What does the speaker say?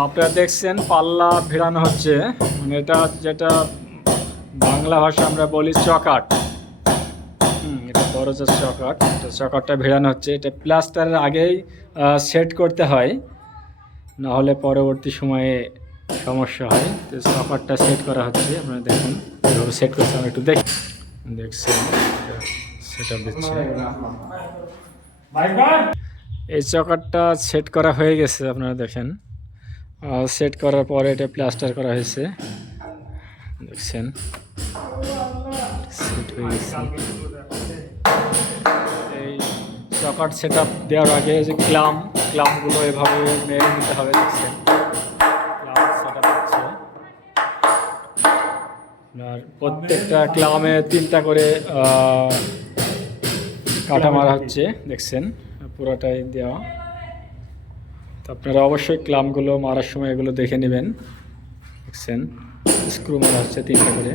আপনারা দেখছেন পাল্লা ভিড়ানো হচ্ছে, মানে এটা যেটা বাংলা ভাষা আমরা বলি চকাট। এটা দরজার চকাট, এটা চকাটটা ভিড়ানো হচ্ছে। এটা প্লাস্টারের আগেই সেট করতে হয়, নাহলে পরবর্তী সময়ে সমস্যা হয়। তো চকাটটা সেট করা হচ্ছে, আপনারা দেখুন কীভাবে সেট করছে। আমরা একটু দেখছেন সেট আপ দিচ্ছে। এই চকাটটা সেট করা হয়ে গেছে, আপনারা দেখেন। সেট করার পরে এটা প্লাস্টার করা হয়েছে, দেখছেন সেট হয়ে গেছে। এই চকাট সেট আপ দেওয়ার আগে যে ক্লামগুলো এভাবে মেরে নিতে হবে, দেখছেন ক্লাম সেট আপ হচ্ছে। আপনার প্রত্যেকটা ক্লামে 3টা করে কাটা মারা হচ্ছে, দেখছেন পুরোটাই দেওয়া। তো আপনারা অবশ্যই ক্লামগুলো মারার সময় এগুলো দেখে নেবেন, দেখছেন স্ক্রু মারা হচ্ছে 3টা করে।